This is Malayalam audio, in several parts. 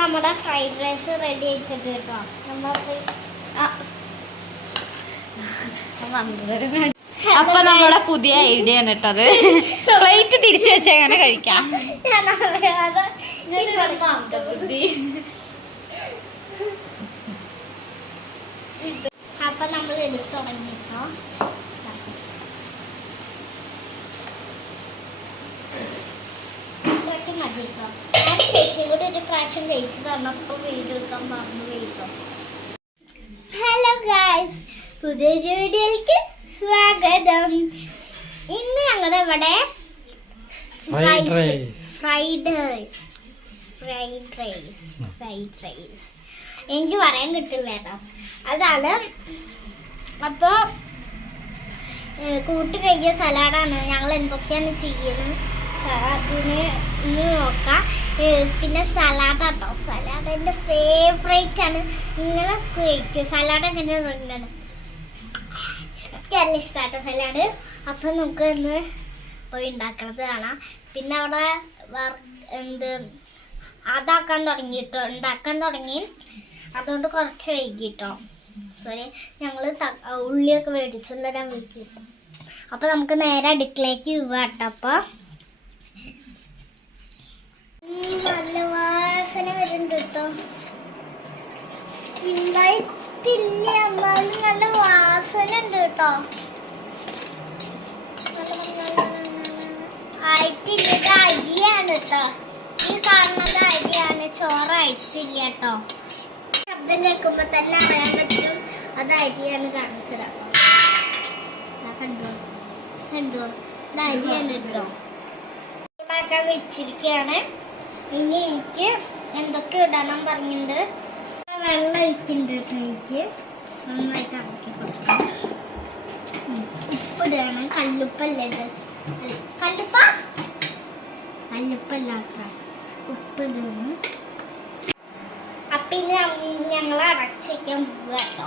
നമ്മുടെ ഫ്രൈഡ് റൈസ് റെഡി ആയിട്ടുണ്ട് കേട്ടോ. അപ്പൊ നമ്മുടെ പുതിയ ഐഡിയ ആണ് കേട്ടോ അത്. പ്ലേറ്റ് തിരിച്ചു വെച്ച് എങ്ങനെ കഴിക്കാം. അപ്പൊ നമ്മൾ എടുത്തു തുടങ്ങിട്ടോ. മതിട്ടോ. ചേച്ചിയും കൂടി ഒരു പ്രാവശ്യം കഴിച്ചു തന്നപ്പോൾ വീഡിയോ എടുക്കാൻ മറന്നു പോയിട്ടോ. ഹലോ ഗായ്സ്, പുതിയൊരു വീഡിയോയിലേക്ക് സ്വാഗതം. ഇന്ന് ഞങ്ങളുടെ ഇവിടെ ഫ്രൈഡ് റൈസ് എനിക്ക് പറയാൻ കിട്ടില്ല കേട്ടോ. അതാണ്. അപ്പോൾ കൂട്ട് കഴിയ സലാഡാണ്. ഞങ്ങൾ എന്തൊക്കെയാണ് ചെയ്യുന്നത് അതിന് ഇന്ന് നോക്കാം. പിന്നെ സലാഡ് കേട്ടോ. സലാഡ് എൻ്റെ ഫേവറേറ്റ് ആണ്. ഇങ്ങനെ കഴിക്കുക. സലാഡ് എങ്ങനെ തുടങ്ങുന്നതാണ് എനിക്ക് നല്ല ഇഷ്ടമാട്ടോ സലാഡ്. അപ്പം നമുക്ക് ഇന്ന് പോയി ഉണ്ടാക്കണത് കാണാം. പിന്നെ അവിടെ ഉണ്ടാക്കാൻ തുടങ്ങി. അതുകൊണ്ട് കുറച്ച് വൈകിട്ടോ. സോറി, ഞങ്ങൾ ഉള്ളിയൊക്കെ മേടിച്ചുകൊണ്ടുവരാൻ വൈകി. അപ്പോൾ നമുക്ക് നേരെ അടുക്കളയ്ക്ക് പോവാട്ടോ. അപ്പോൾ നല്ല വാസന വരുന്നുണ്ട് കേട്ടോ. ഉണ്ടായിട്ടില്ല എന്നാലും നല്ല വാസന ഉണ്ട് കേട്ടോ. ആയിട്ടില്ല. ഇത് അരിയാണ് കേട്ടോ. ഈ കാണുന്നത് അരിയാണ്, ചോറായിട്ടില്ല കേട്ടോ. ശബ്ദം കേൾക്കുമ്പോൾ തന്നെ അറിയാൻ പറ്റും അത് അരിയാണ് കാണിച്ചത് കേട്ടോ. കണ്ടോ കണ്ടോ, ഇത് അരിയാണ് കേട്ടോ. ഉണ്ടാക്കാൻ വെച്ചിരിക്കുകയാണ്. ഇനി എനിക്ക് എന്തൊക്കെ ഇടണം പറഞ്ഞിട്ടുണ്ട്. വെള്ളം ഒഴിക്കുന്നുണ്ട് എനിക്ക് നന്നായിട്ട് ഇറക്കി കൊടുക്കണം. ഉപ്പിടുകയാണ്. കല്ലുപ്പല്ലേ ഇത്? കല്ലുപ്പല്ല അത്ര, ഉപ്പിടുന്നു. അപ്പം ഇനി ഞങ്ങൾ അടച്ച് വയ്ക്കാൻ പോവുക കേട്ടോ.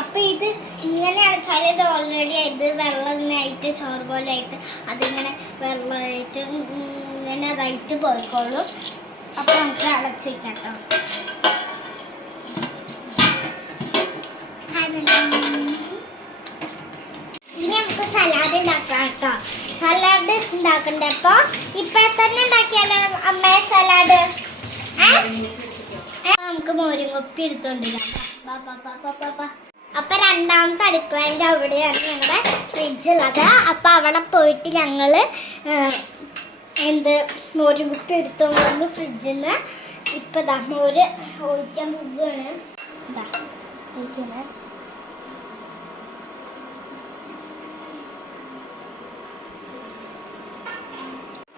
അപ്പം ഇത് ഇങ്ങനെ അടച്ചാൽ ഇത് ഓൾറെഡി ഇത് വെള്ളമായിട്ട് ചോറ് പോലെ ആയിട്ട് അതിങ്ങനെ വെള്ളമായിട്ട് ഇങ്ങനെ അതായിട്ട് പോയിക്കോളും. അപ്പോൾ നമുക്ക് അടച്ച് വയ്ക്കാം കേട്ടോ. ഇനി നമുക്ക് സലാഡ് ഉണ്ടാക്കാം കേട്ടോ. സലാഡ് ഉണ്ടാക്കണ്ടേ? അപ്പോൾ ഇപ്പം തന്നെ ഉണ്ടാക്കിയാലോ അമ്മ സലാഡ്? നമുക്ക് മോരും കുപ്പി എടുത്തോണ്ടിരിക്കാം. അപ്പം രണ്ടാമത്തെ അടുക്കളേൻ്റെ അവിടെയാണ് ഞങ്ങളുടെ ഫ്രിഡ്ജുള്ളത്. അപ്പം അവിടെ പോയിട്ട് ഞങ്ങൾ മോരും കുപ്പി എടുത്തോണ്ട് വന്ന് ഫ്രിഡ്ജിൽ നിന്ന് ഇപ്പം ഇതാ മോര് ഒഴിക്കാൻ പോവുകയാണ്. ഇതാ ഒഴിക്കുന്നത്.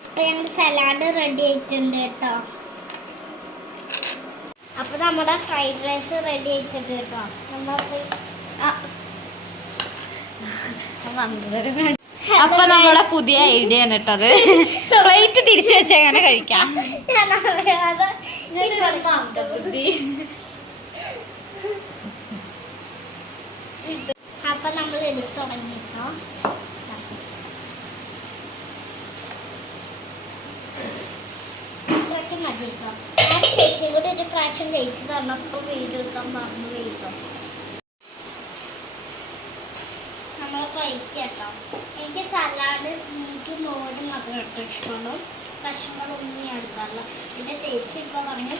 അപ്പം ഞങ്ങളുടെ സലാഡ് റെഡി ആയിട്ടുണ്ട് കേട്ടോ. അപ്പോൾ നമ്മുടെ ഫ്രൈഡ് റൈസ് റെഡി ആയിട്ടുണ്ട് കേട്ടോ. അപ്പൊ നമ്മുടെ പുതിയ ഐഡിയ ആണ് കേട്ടോ അത്. പ്ലേറ്റ് തിരിച്ചു വെച്ച് എങ്ങനെ കഴിക്കാം. അപ്പൊ നമ്മൾ എടുത്തു തുടങ്ങിട്ടോ. മതിട്ടോ. ചേച്ചിയും കൂടി ഒരു പ്രാവശ്യം കഴിച്ചു തന്നപ്പോൾ വീഡിയോ എടുക്കാൻ മറന്നു പോയിട്ടോ. നമ്മൾ കഴിക്കട്ടോ. എനിക്ക് സലാഡ്, എനിക്ക് മോരും മാത്രം ഇട്ട് ഇഷ്ടമുള്ളൂ. കഷ്ണങ്ങളൊന്നും ഞാൻ എടുക്കാറില്ല. പിന്നെ ചേച്ചി ഇപ്പോൾ പറഞ്ഞു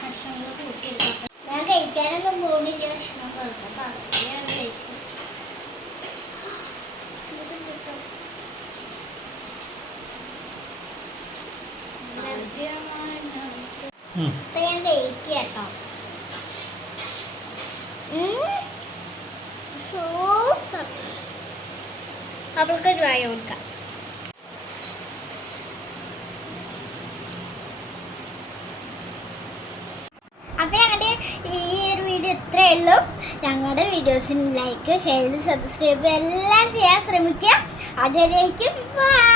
കഷ്ണങ്ങൾ കൂട്ടി എടുക്കാം. ഞാൻ കഴിക്കാനൊന്നും പോകുന്നില്ല. കഷ്ണം വെറുതെ ഞാൻ കഴിച്ചു. അപ്പൊ ഞാൻ കഴിക്കട്ടോ. സൂപ്പർ. അവൾക്ക് ഒരു വായ കൊടുക്കാം. അപ്പൊ ഞങ്ങളുടെ ഈ ഒരു വീഡിയോ ഇത്രയേ ഉള്ളൂ. ഞങ്ങളുടെ വീഡിയോസിന് ലൈക്ക്, ഷെയർ, സബ്സ്ക്രൈബ് എല്ലാം ചെയ്യാൻ ശ്രമിക്കാം. അതുവരേക്കും ബൈ.